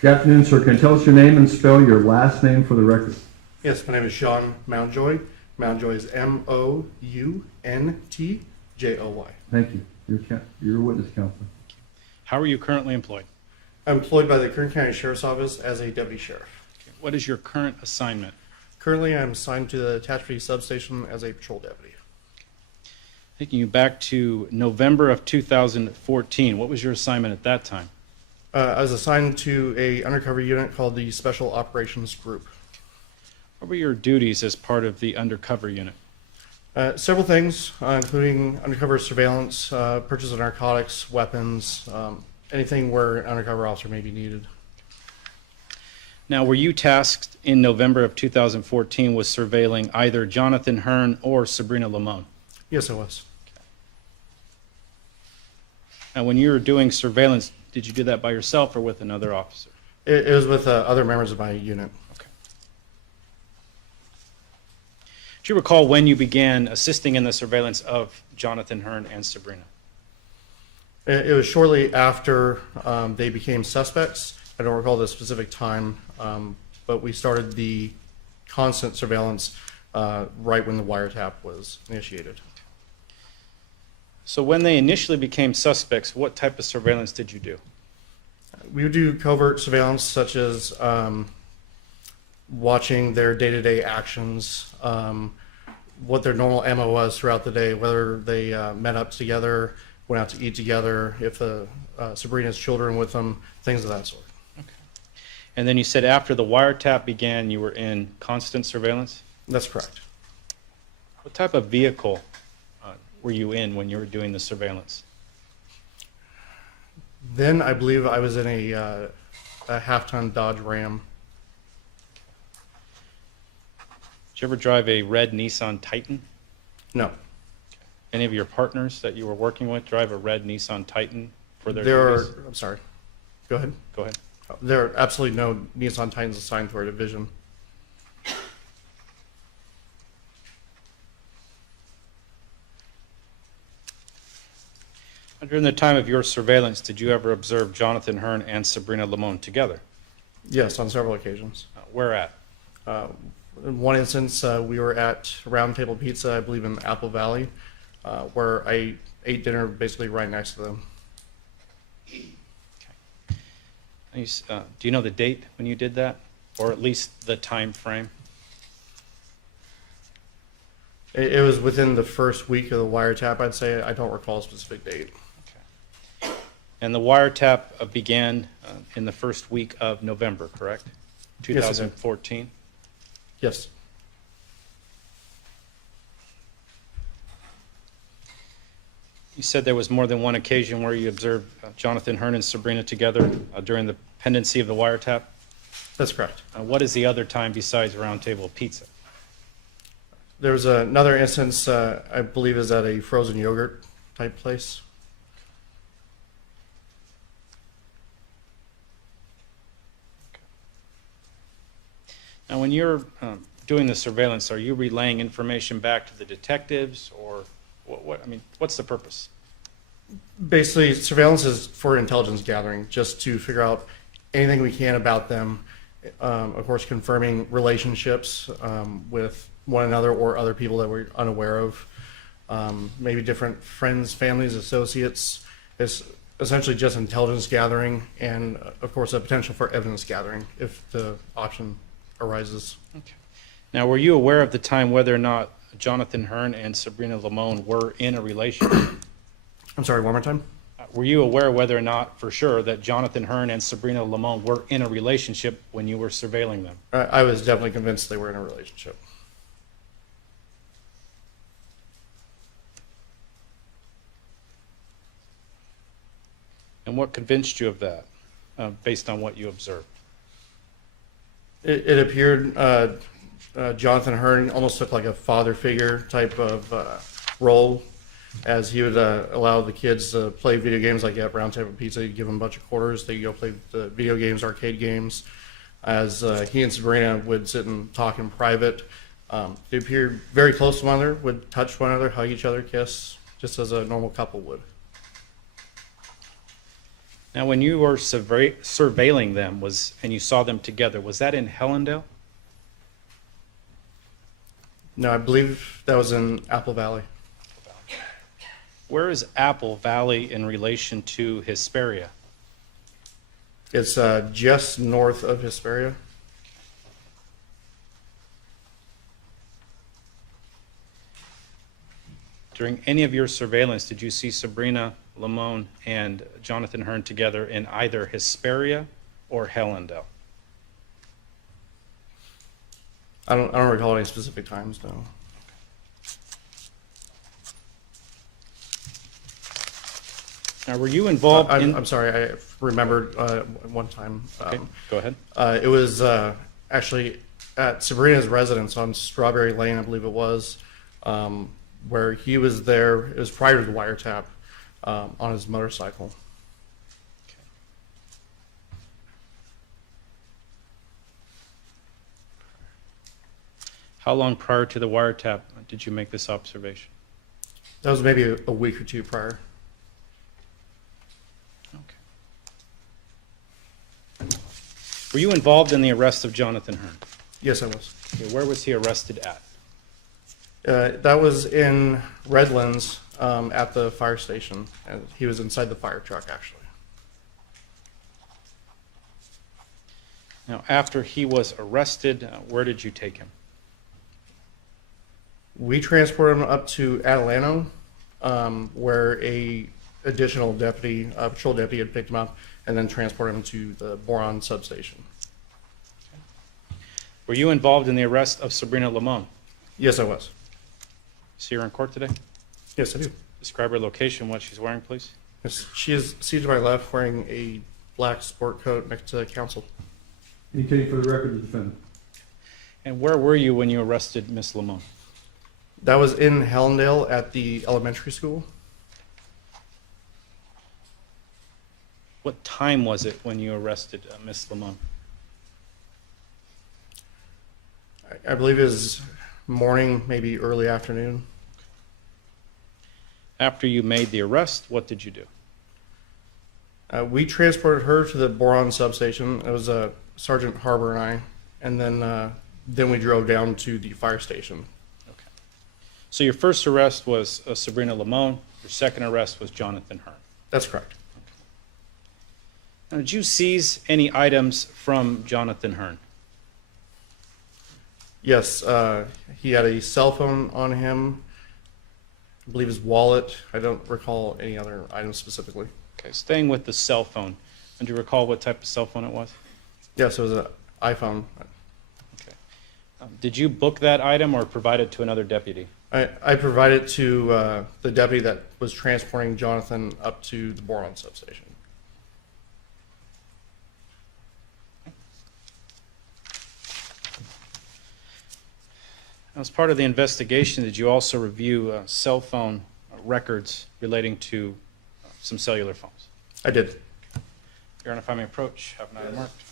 Good afternoon, sir. Can you tell us your name and spell your last name for the record? Yes, my name is Sean Mountjoy. Mountjoy is Mountjoy. Thank you. You're a witness, counselor. How are you currently employed? I'm employed by the Kern County Sheriff's Office as a deputy sheriff. What is your current assignment? Currently, I'm assigned to the Tehachapi substation as a patrol deputy. Taking you back to November of 2014, what was your assignment at that time? I was assigned to a undercover unit called the Special Operations Group. What were your duties as part of the undercover unit? Several things, including undercover surveillance, purchase of narcotics, weapons, anything where an undercover officer may be needed. Now, were you tasked in November of 2014 with surveilling either Jonathan Hearn or Sabrina Limon? Yes, I was. And when you were doing surveillance, did you do that by yourself or with another officer? It was with other members of my unit. Okay. Do you recall when you began assisting in the surveillance of Jonathan Hearn and Sabrina? It was shortly after they became suspects. I don't recall the specific time, but we started the constant surveillance right when the wiretap was initiated. So when they initially became suspects, what type of surveillance did you do? We would do covert surveillance, such as watching their day-to-day actions, what their normal MO was throughout the day, whether they met up together, went out to eat together, if Sabrina's children with them, things of that sort. Okay. And then you said after the wiretap began, you were in constant surveillance? That's correct. What type of vehicle were you in when you were doing the surveillance? Then I believe I was in a half-ton Dodge Ram. Did you ever drive a red Nissan Titan? No. Any of your partners that you were working with drive a red Nissan Titan for their duties? I'm sorry. Go ahead. Go ahead. There are absolutely no Nissan Titans assigned to our division. During the time of your surveillance, did you ever observe Jonathan Hearn and Sabrina Limon together? Yes, on several occasions. Where at? In one instance, we were at Round Table Pizza, I believe in Apple Valley, where I ate dinner basically right next to them. Do you know the date when you did that, or at least the time frame? It was within the first week of the wiretap, I'd say. I don't recall a specific date. Okay. And the wiretap began in the first week of November, correct? Yes, it did. 2014? Yes. You said there was more than one occasion where you observed Jonathan Hearn and Sabrina together during the pendency of the wiretap? That's correct. What is the other time besides Round Table Pizza? There was another instance, I believe is at a frozen yogurt type place. Now, when you're doing the surveillance, are you relaying information back to the detectives, or what's the purpose? Basically, surveillance is for intelligence gathering, just to figure out anything we can about them. Of course, confirming relationships with one another or other people that we're unaware of. Maybe different friends, families, associates. It's essentially just intelligence gathering and, of course, a potential for evidence gathering if the option arises. Okay. Now, were you aware of the time whether or not Jonathan Hearn and Sabrina Limon were in a relationship? I'm sorry, one more time? Were you aware whether or not, for sure, that Jonathan Hearn and Sabrina Limon were in a relationship when you were surveilling them? I was definitely convinced they were in a relationship. And what convinced you of that, based on what you observed? It appeared Jonathan Hearn almost took like a father figure type of role, as he would allow the kids to play video games like at Round Table Pizza. He'd give them a bunch of quarters. They'd go play the video games, arcade games, as he and Sabrina would sit and talk in private. They appeared very close to one another, would touch one another, hug each other, kiss, just as a normal couple would. Now, when you were surveilling them and you saw them together, was that in Hellendale? No, I believe that was in Apple Valley. Where is Apple Valley in relation to Hesperia? It's just north of Hesperia. During any of your surveillance, did you see Sabrina Limon and Jonathan Hearn together in either Hesperia or Hellendale? I don't recall any specific times, no. Now, were you involved in... I'm sorry, I remembered one time. Okay, go ahead. It was actually at Sabrina's residence on Strawberry Lane, I believe it was, where he was there. It was prior to the wiretap on his motorcycle. How long prior to the wiretap did you make this observation? That was maybe a week or two prior. Okay. Were you involved in the arrest of Jonathan Hearn? Yes, I was. Okay, where was he arrested at? That was in Redlands at the fire station, and he was inside the fire truck, actually. Now, after he was arrested, where did you take him? We transported him up to Atalanta, where a additional deputy, patrol deputy, had picked him up, and then transported him to the Boron substation. Were you involved in the arrest of Sabrina Limon? Yes, I was. See her in court today? Yes, I do. Describe her location, what she's wearing, please. Yes, she is seated to my left, wearing a black sport coat next to counsel. Indicating for the record the defendant. And where were you when you arrested Miss Limon? That was in Hellendale at the elementary school. What time was it when you arrested Miss Limon? I believe it was morning, maybe early afternoon. After you made the arrest, what did you do? We transported her to the Boron substation. It was Sergeant Harbor and I, and then we drove down to the fire station. Okay. So your first arrest was Sabrina Limon. Your second arrest was Jonathan Hearn. That's correct. Now, did you seize any items from Jonathan Hearn? Yes, he had a cell phone on him. I believe his wallet. I don't recall any other items specifically. Okay, staying with the cell phone. And do you recall what type of cell phone it was? Yes, it was an iPhone. Okay. Did you book that item or provide it to another deputy? I provided to the deputy that was transporting Jonathan up to the Boron substation. As part of the investigation, did you also review cell phone records relating to some cellular phones? I did. Your Honor, if I may approach, have an item marked.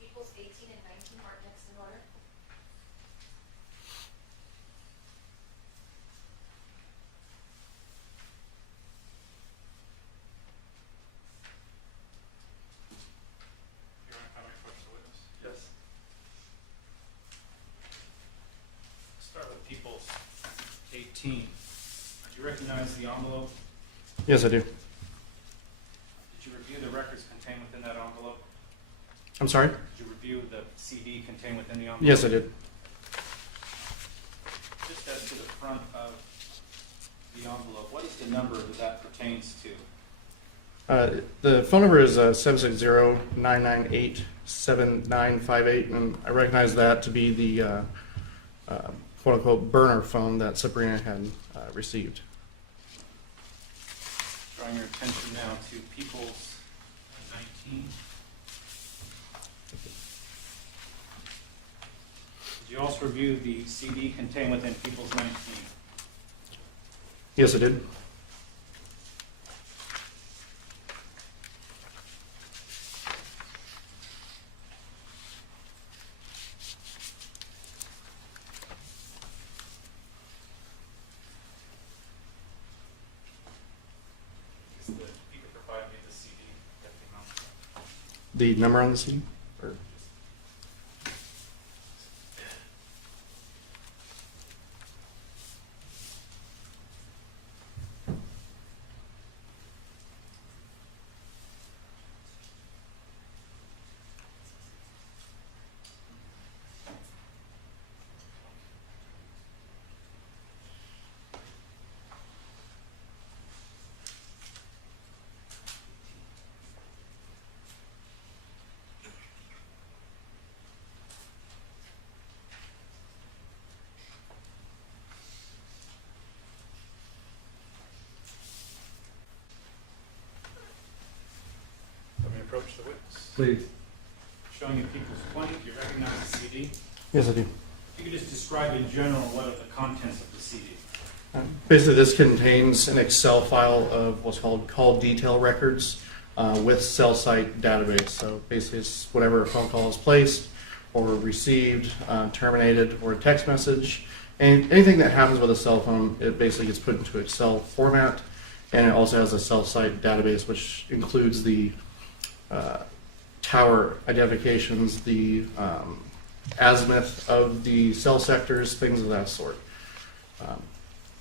Equals 18 and 19 mark next in order. Your Honor, if I may approach the witness. Yes. Start with People's 18. Do you recognize the envelope? Yes, I do. Did you review the records contained within that envelope? I'm sorry? Did you review the CD contained within the envelope? Yes, I did. Just as to the front of the the envelope, what is the number that pertains to? The phone number is 760-998-7958, and I recognize that to be the quote-unquote burner phone that Sabrina had received. Drawing your attention now to People's 19. Did you also review the CD contained within People's 19? Yes, I did. You could provide me the CD that came out. The number on the CD? Or- Let me approach the witness. Please. Showing you People's 20, do you recognize the CD? Yes, I do. If you could just describe in general what are the contents of the CD. Basically, this contains an Excel file of what's called call detail records with cell site database. So basically, it's whatever a phone call is placed or received, terminated, or a text message. And anything that happens with a cell phone, it basically gets put into Excel format. And it also has a cell site database, which includes the tower identifications, the azimuth of the cell sectors, things of that sort.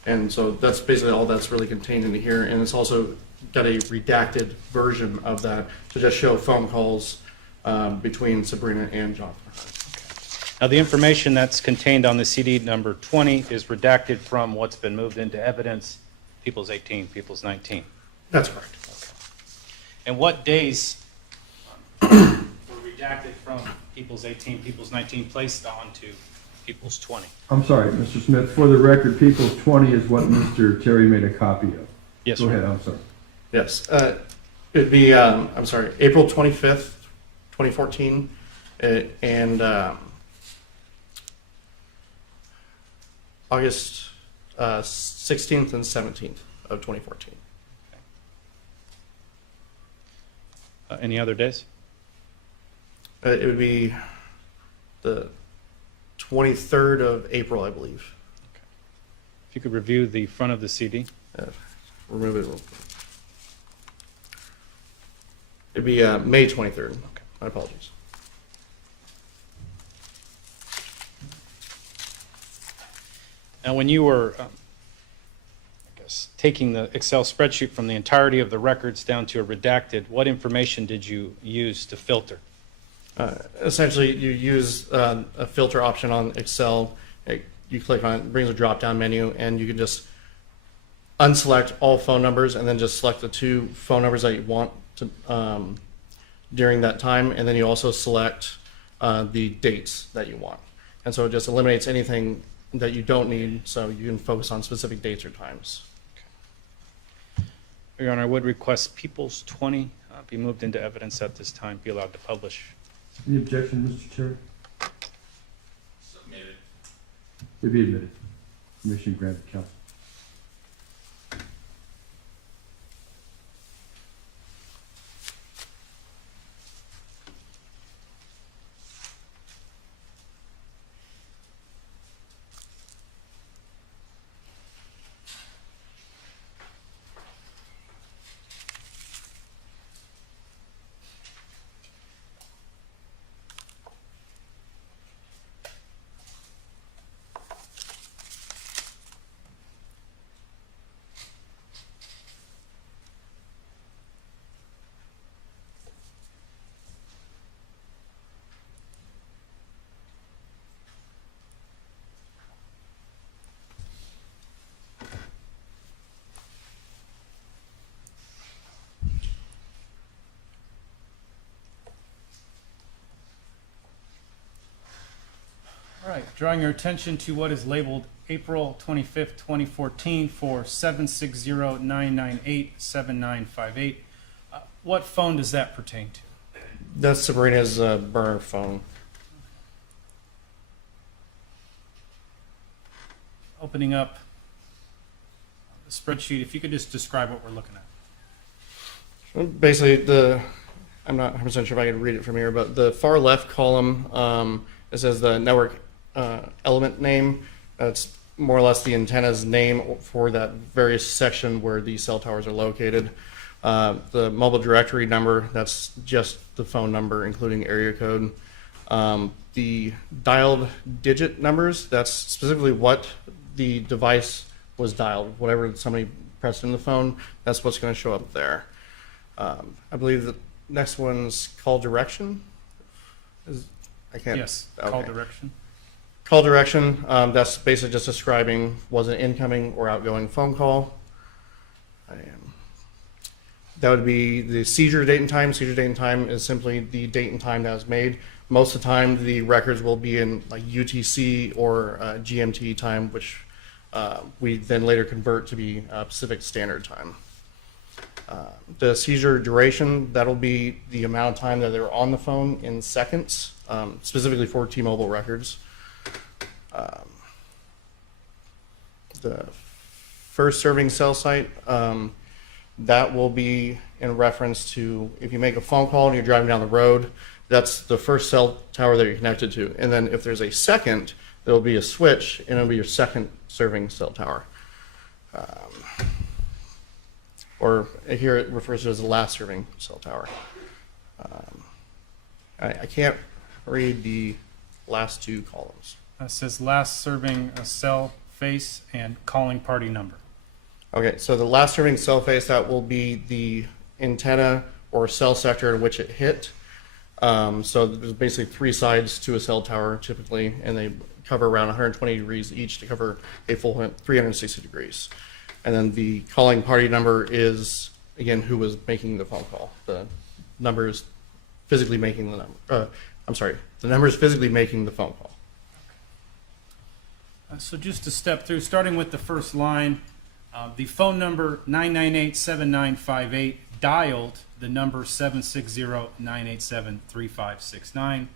And so that's basically all that's really contained into here. And it's also got a redacted version of that to just show phone calls between Sabrina and Jonathan. Now, the information that's contained on the CD number 20 is redacted from what's been moved into evidence, People's 18, People's 19. That's correct. And what days were redacted from People's 18, People's 19 placed onto People's 20? I'm sorry, Mr. Smith. For the record, People's 20 is what Mr. Terry made a copy of. Yes, Go sir. ahead, I'm sorry. Yes. It'd be, April 25th, 2014, and August 16th and 17th of 2014. Any other days? It would be the 23rd of April, I believe. If you could review the front of the CD. Remove it real quick. It'd be May 23rd. Okay. My apologies. Now, when you were, taking the Excel spreadsheet from the entirety of the records down to a redacted, what information did you use to filter? Essentially, you use a filter option on Excel. You click on it, it brings a drop-down menu, and you can just unselect all phone numbers and then just select the two phone numbers that you want to, during that time, and then you also select the dates that you want. And so it just eliminates anything that you don't need, so you can focus on specific dates or times. Your Honor, I would request People's 20 be moved into evidence at this time, be allowed to publish. Any objection, Mr. Terry? Submitted. To be admitted. Permission granted, counsel. Drawing your attention to what is labeled April 25th, 2014 for 760-998-7958. What phone does that pertain to? That's Sabrina's burner phone. Opening up the spreadsheet, if you could just describe what we're looking at. Basically, I'm not 100% sure if I can read it from here, but the far left column, it says the network element name. That's more or less the antenna's name for that various section where these cell towers are located. The mobile directory number, that's just the phone number, including area code. The dialed digit numbers, that's specifically what the device was dialed. Whatever somebody pressed in the phone, that's what's going to show up there. I believe the next one's call direction. Yes, call okay. direction. Call direction, that's basically just describing was an incoming or outgoing phone call. That would be the seizure date and time. Seizure date and time is simply the date and time that was made. Most of the time, the records will be in like UTC or GMT time, which we then later convert to be Pacific Standard Time. The seizure duration, that'll be the amount of time that they're on the phone in seconds, specifically for T-Mobile records. The first serving cell site, that will be in reference to if you make a phone call and you're driving down the road, that's the first cell tower that you're connected to. And then if there's a second, there'll be a switch and it'll be your second serving cell tower. Or here it refers to as the last serving cell tower. I can't read the last two columns. It says last serving a cell face and calling party number. Okay, so the last serving cell face, that will be the antenna or cell sector in which it hit. So there's basically three sides to a cell tower typically, and they cover around 120 degrees each to cover a full 360 degrees. And then the calling party number is, again, who was making the phone call. The number is physically making the number. The number is physically making the phone call. So just to step through, starting with the first line, the phone number 998-7958 dialed the number 760-987-3569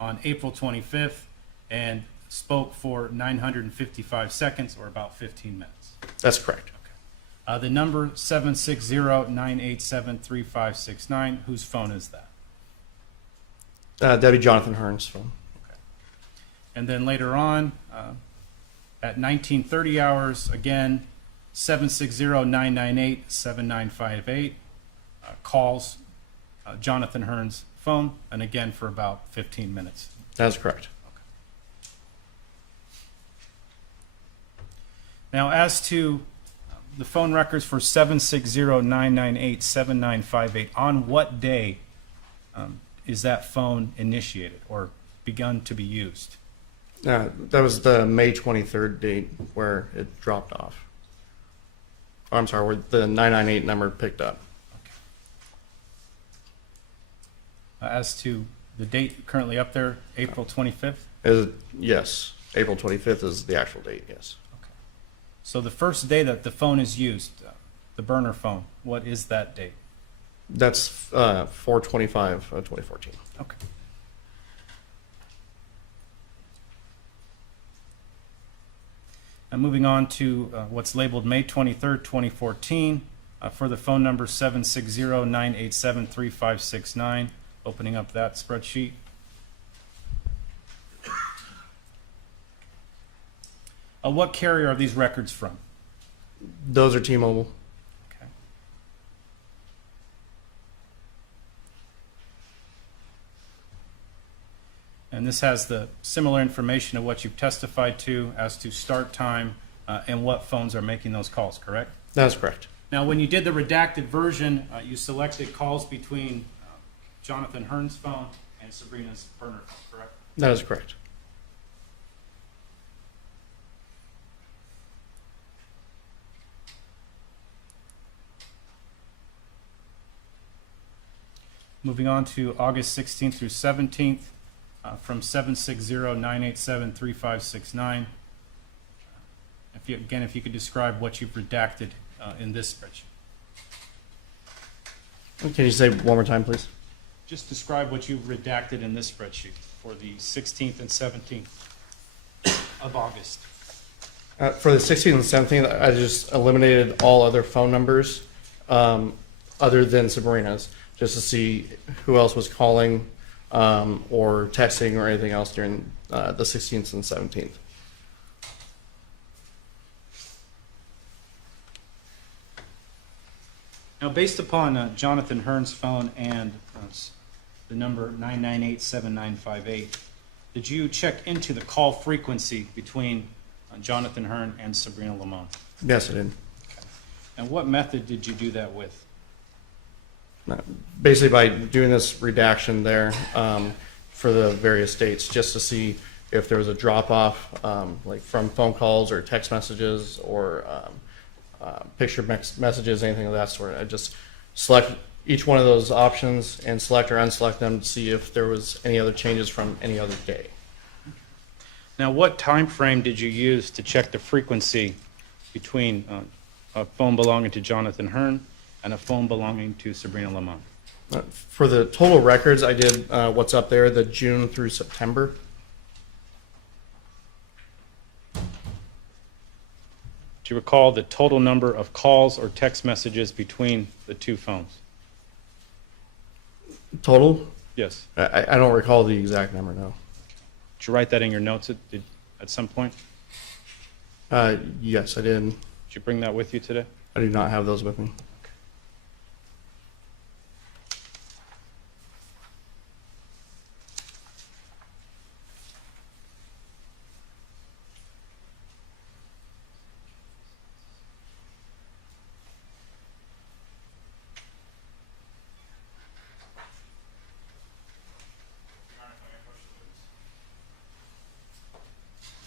on April 25th and spoke for 955 seconds or about 15 minutes. That's correct. The number 760-987-3569, whose phone is that? That'd be Jonathan Hearn's phone. Okay. And then later on, at 19:30 hours, again, 760-998-7958 calls Jonathan Hearn's phone, and again for about 15 minutes. That's correct. Now, as to the phone records for 760-998-7958, on what day is that phone initiated or begun to be used? That was the May 23rd date where it dropped off. Oh, I'm sorry, where the 998 number picked up. As to the date currently up there, April 25th? Yes, April 25th is the actual date, yes. Okay. So the first day that the phone is used, the burner phone, what is that date? That's 4/25 of 2014. Okay. And moving on to what's labeled May 23rd, 2014, for the phone number 760-987-3569, opening up that spreadsheet. What carrier are these records from? Those are T-Mobile. Okay. And this has the similar information of what you've testified to as to start time and what phones are making those calls, correct? That's correct. Now, when you did the redacted version, you selected calls between Jonathan Hearn's phone and Sabrina's burner phone, correct? That is correct. Moving on to August 16th through 17th, from 760-987-3569. If you could describe what you've redacted in this spreadsheet. Can you say one more time, please? Just describe what you've redacted in this spreadsheet for the 16th and 17th of August. For the 16th and 17th, I just eliminated all other phone numbers other than Sabrina's, just to see who else was calling or texting or anything else during the 16th and 17th. Now, based upon Jonathan Hearn's phone and the number 998-7958, did you check into the call frequency between Jonathan Hearn and Sabrina Limon? Yes, I did. And what method did you do that with? Basically by doing this redaction there for the various dates, just to see if there was a drop-off like from phone calls or text messages or picture messages, anything of that sort. I just select each one of those options and select or unselect them to see if there was any other changes from any other day. Now, what time frame did you use to check the frequency between a phone belonging to Jonathan Hearn and a phone belonging to Sabrina Limon? For the total records, I did what's up there, the June through September. Do you recall the total number of calls or text messages between the two phones? Total? Yes. I don't recall the exact number, no. Did you write that in your notes at some point? Yes, I did. Did you bring that with you today? I do not have those with me.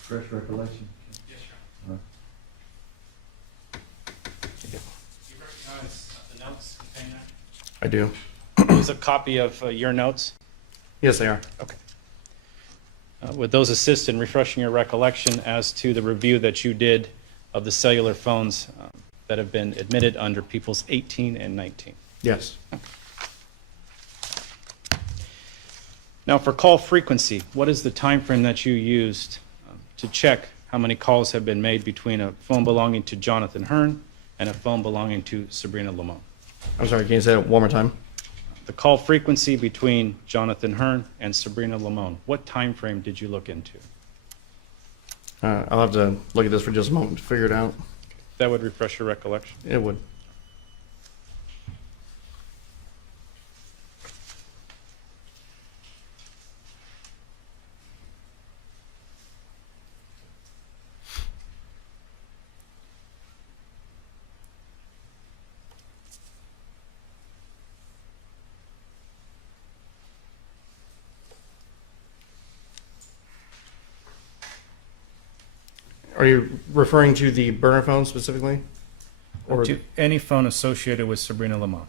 Fresh recollection. Yes, Your Honor. Uh, Do you recognize the notes contained there? I do. Is a copy of your notes? Yes, they are. Okay. Would those assist in refreshing your recollection as to the review that you did of the cellular phones that have been admitted under Peoples 18 and 19? Yes. Now, for call frequency, what is the time frame that you used to check how many calls have been made between a phone belonging to Jonathan Hearn and a phone belonging to Sabrina Limon? I'm sorry, can you say that one more time? The call frequency between Jonathan Hearn and Sabrina Limon, what time frame did you look into? I'll have to look at this for just a moment to figure it out. That would refresh your recollection. It would. Are you referring to the burner phone specifically? Or To any phone associated with Sabrina Limon.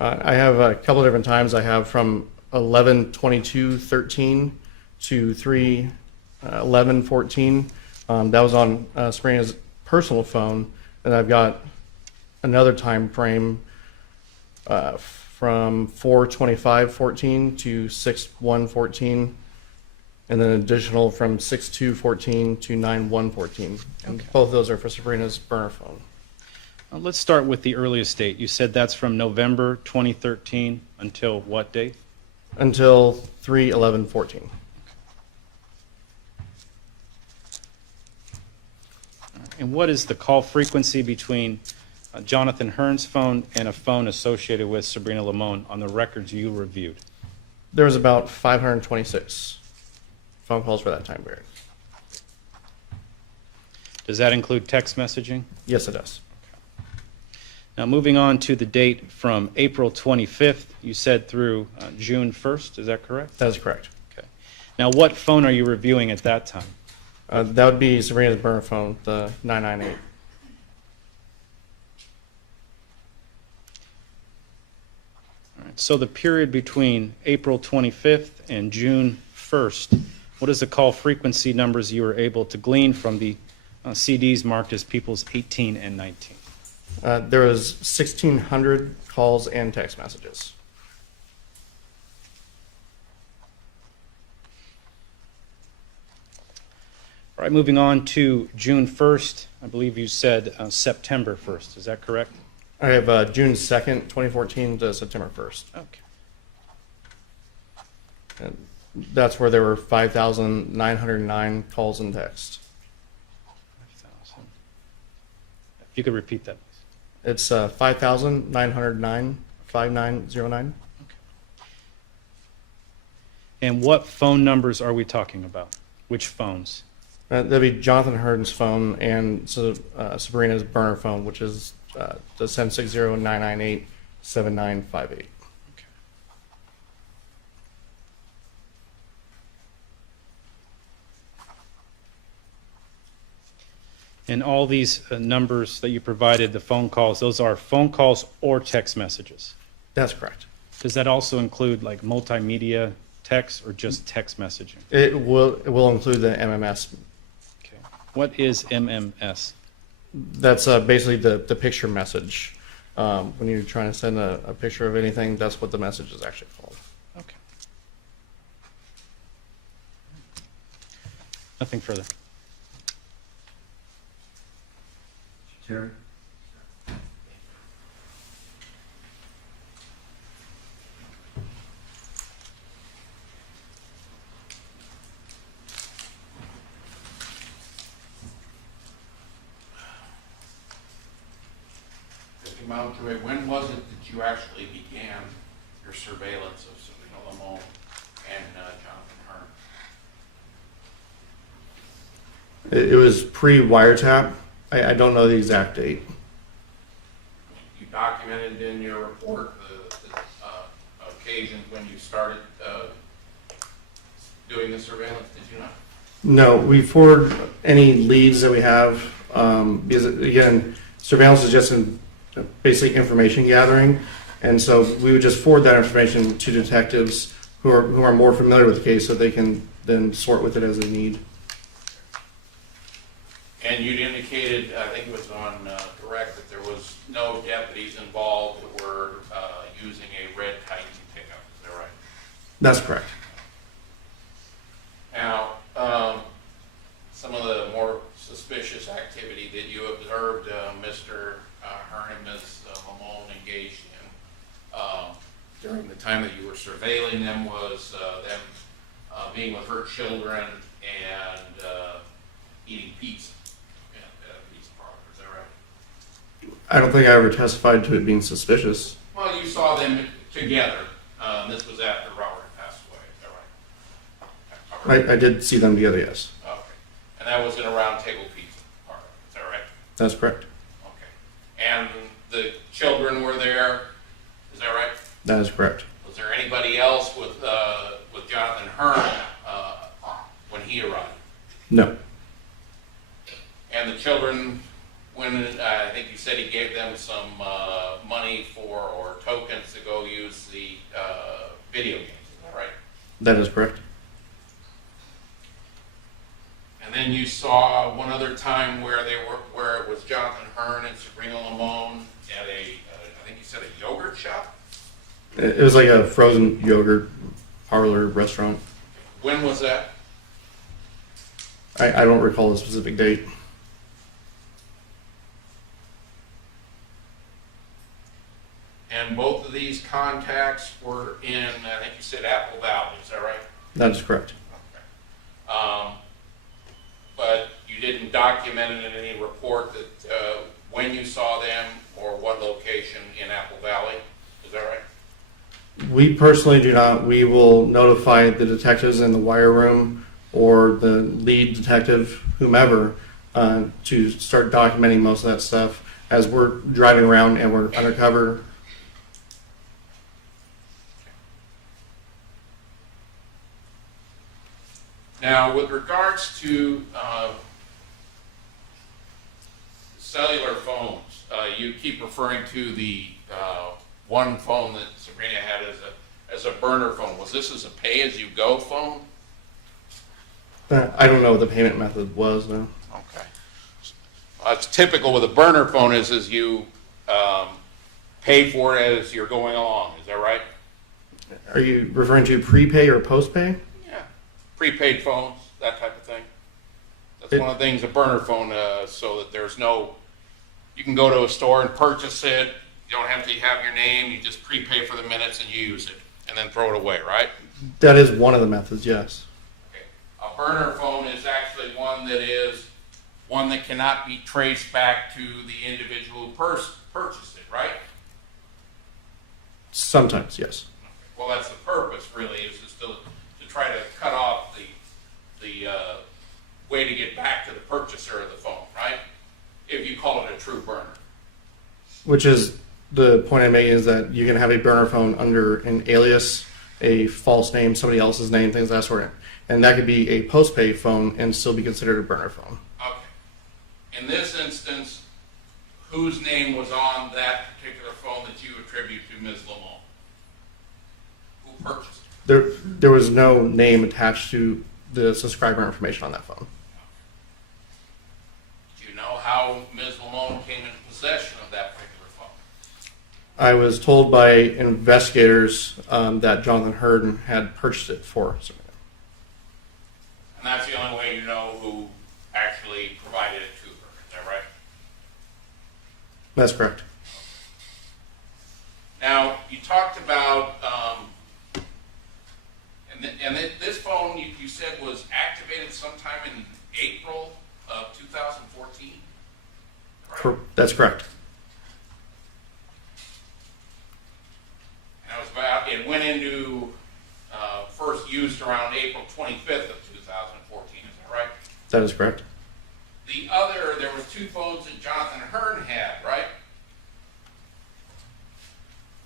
I have a couple of different times. I have from 11/22/13 to 3/11/14. That was on Sabrina's personal phone, and I've got another time frame from 4/25/14 to 6/1/14. And then additional from 6/2/14 to 9/1/14. And Okay. both of those are for Sabrina's burner phone. Let's start with the earliest date. You said that's from November 2013 until what date? Until 3/11/14. And what is the call frequency between Jonathan Hearn's phone and a phone associated with Sabrina Limon on the records you reviewed? There was about 526 phone calls for that time period. Does that include text messaging? Yes, it does. Now, moving on to the date from April 25th, you said through June 1st, is that correct? That is correct. Okay. Now, what phone are you reviewing at that time? That would be Sabrina's burner phone, the 998. All right. So the period between April 25th and June 1st, what is the call frequency numbers you were able to glean from the CDs marked as people's 18 and 19? There was 1,600 calls and text messages. All right, moving on to June 1st. I believe you said September 1st. Is that correct? I have June 2nd, 2014 to September 1st. Okay. And that's where there were 5,909 calls and texts. 5,000. If you could repeat that, please. It's 5,909, 5909. And what phone numbers are we talking about? Which phones? That'd be Jonathan Hearn's phone and Sabrina's burner phone, which is the 760-998-7958. And all these numbers that you provided, the phone calls, those are phone calls or text messages. That's correct. Does that also include like multimedia text or just text messaging? It will include the MMS. Okay. What is MMS? That's basically the picture message. When you're trying to send a picture of anything, that's what the message is actually called. Okay. Nothing further. Terry? Mr. Mountjoy, when was it that you actually began your surveillance of Sabrina Limon and Jonathan Hearn? It was pre-wiretap. I don't know the exact date. You documented in your report the occasions when you started doing the surveillance, did you not? No, we forward any leads that we have, because again, surveillance is just basically information gathering, and so we would just forward that information to detectives who are more familiar with the case, so they can then sort with it as they need. And you'd indicated, I think it was on direct, that there was no deputies involved that were using a red Titan pickup, is that right? That's correct. Now, some of the more suspicious activity that you observed Mr. Hearn and Ms. Limon engaged in during the time that you were surveilling them was them being with her children and eating pizza at a pizza parlor, is that right? I don't think I ever testified to it being suspicious. Well, you saw them together. This was after Robert passed away, is that right? I did see them together, yes. Okay. And that was in a round table pizza parlor, is that right? That's correct. Okay. And the children were there, is that right? That is correct. Was there anybody else with Jonathan Hearn when he arrived? No. And the children, when I think you said he gave them some money or tokens to go use the video games, is that right? That is correct. And then you saw one other time where it was Jonathan Hearn and Sabrina Limon at I think you said a yogurt shop? It was like a frozen yogurt parlor restaurant. When was that? I don't recall the specific date. And both of these contacts were in, I think you said Apple Valley, is that right? That is correct. Okay. But you didn't document it in any report that when you saw them or what location in Apple Valley, is that right? We personally do not. We will notify the detectives in the wire room or the lead detective, whomever, to start documenting most of that stuff as we're driving around and we're undercover. Now, with regards to cellular phones, you keep referring to the one phone that Sabrina had as a burner phone. Was this as a pay-as-you-go phone? I don't know what the payment method was, no. Okay. It's typical with a burner phone is you pay for it as you're going along. Is that right? Are you referring to prepay or postpay? Yeah. Prepaid phones, that type of thing. That's It- one of the things a burner phone so that there's no. You can go to a store and purchase it. You don't have to have your name. You just prepay for the minutes and you use it, and then throw it away, right? That is one of the methods, yes. Okay. A burner phone is actually one that cannot be traced back to the individual who purchased it, right? Sometimes, yes. Well, that's the purpose, really, is to try to cut off the way to get back to the purchaser of the phone, right? If you call it a true burner. Which is the point I'm making is that you can have a burner phone under an alias, a false name, somebody else's name, things of that sort. And that could be a postpaid phone and still be considered a burner phone. Okay. In this instance, whose name was on that particular phone that you attribute to Ms. Limon? Who purchased it? There was no name attached to the subscriber information on that phone. Do you know how Ms. Limon came into possession of that particular phone? I was told by investigators that Jonathan Hearn had purchased it for Sabrina. And that's the only way you know who actually provided it to her. Is that right? That's correct. Now, you talked about, this phone you said was activated sometime in April of 2014? Right? That's correct. And it went into first used around April 25th of 2014, is that right? That is correct. There was two phones that Jonathan Hearn had, right?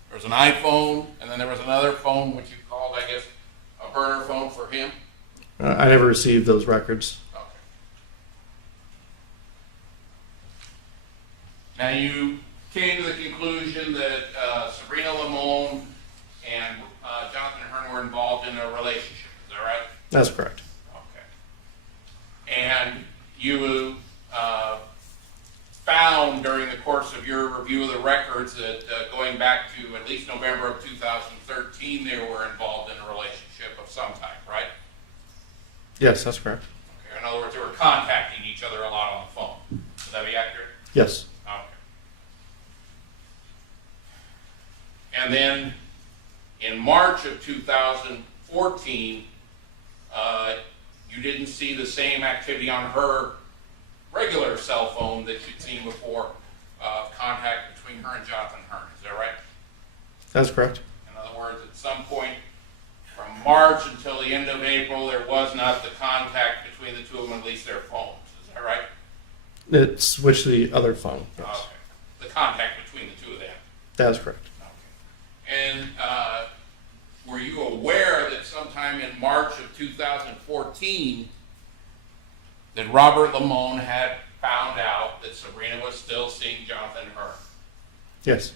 There was an iPhone, and then there was another phone, which you called, I guess, a burner phone for him. I never received those records. Okay. Now you came to the conclusion that Sabrina Limon and Jonathan Hearn were involved in a relationship. Is that right? That's correct. Okay. And you found during the course of your review of the records that going back to at least November of 2013, they were involved in a relationship of some type, right? Yes, that's correct. Okay. In other words, they were contacting each other a lot on the phone. Would that be accurate? Yes. Okay. And then in March of 2014, you didn't see the same activity on her regular cell phone that you'd seen before, contact between her and Jonathan Hearn. Is that right? That's correct. In other words, at some point from March until the end of April, there was not the contact between the two of them, at least their phones. Is that right? It switched to the other phone. Yes. Okay. The contact between the two of them. That is correct. Okay. And were you aware that sometime in March of 2014 that Robert Limon had found out that Sabrina was still seeing Jonathan Hearn? Yes.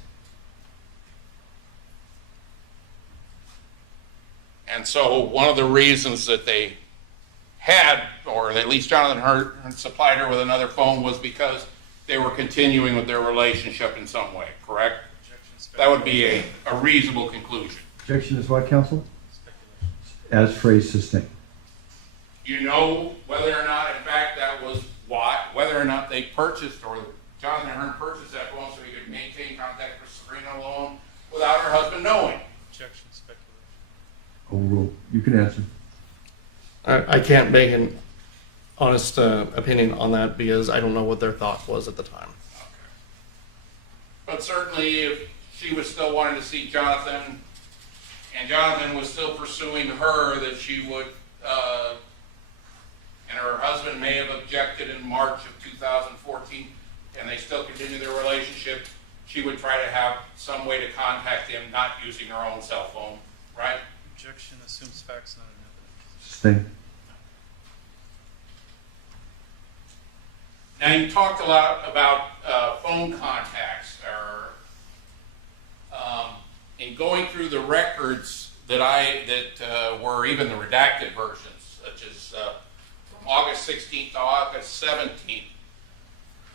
And so one of the reasons that they had, or at least Jonathan Hearn supplied her with another phone, was because they were continuing with their relationship in some way, correct? That would be a reasonable conclusion. Objection is what, counsel? As phrase sustained. You know whether or not, in fact, that was whether or not they purchased, or Jonathan Hearn purchased that phone so he could maintain contact with Sabrina alone without her husband knowing. Objection, speculation. Overruled. You can answer. I can't make an honest opinion on that because I don't know what their thought was at the time. Okay. But certainly if she was still wanting to see Jonathan, and Jonathan was still pursuing her, that she would, and her husband may have objected in March of 2014, and they still continue their relationship, she would try to have some way to contact him, not using her own cell phone, right? Objection assumes facts, not an evidence. Sustained. Now, you talked a lot about phone contacts, in going through the records that were even the redacted versions, such as August 16th to August 17th,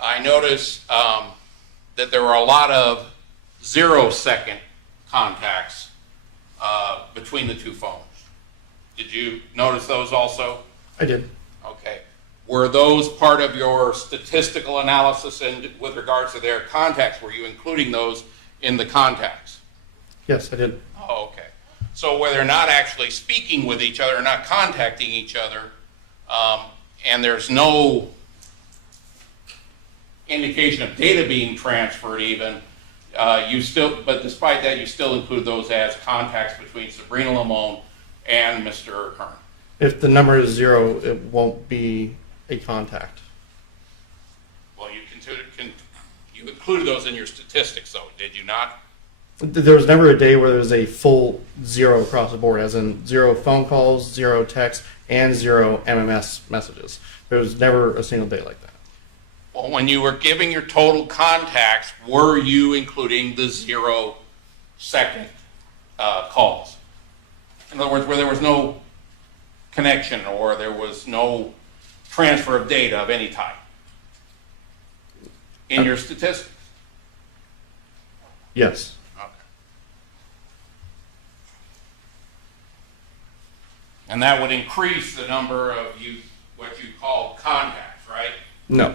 I noticed that there were a lot of 0-second contacts between the two phones. Did you notice those also? I did. Okay. Were those part of your statistical analysis and with regards to their contacts? Were you including those in the contacts? Yes, I did. Oh, okay. So where they're not actually speaking with each other, not contacting each other, and there's no indication of data being transferred even, but despite that, you still include those as contacts between Sabrina Limon and Mr. Hearn. If the number is 0, it won't be a contact. Well, you included those in your statistics, though, did you not? There was never a day where there was a full 0 across the board, as in 0 phone calls, 0 texts, and 0 MMS messages. There was never a single day like that. Well, when you were giving your total contacts, were you including the 0-second calls? In other words, where there was no connection or there was no transfer of data of any type in your statistics? Yes. Okay. And that would increase the number of what you call contacts, right? No.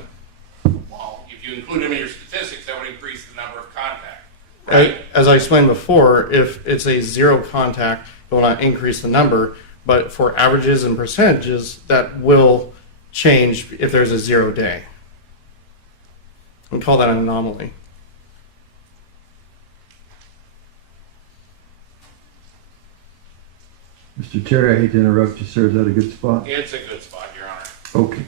Well, if you include them in your statistics, that would increase the number of contacts, right? As I explained before, if it's a 0 contact, it will not increase the number, but for averages and percentages, that will change if there's a 0 day. We call that an anomaly. Mr. Terry, I hate to interrupt you, sir. Is that a good spot? It's a good spot, Your Honor. Okay.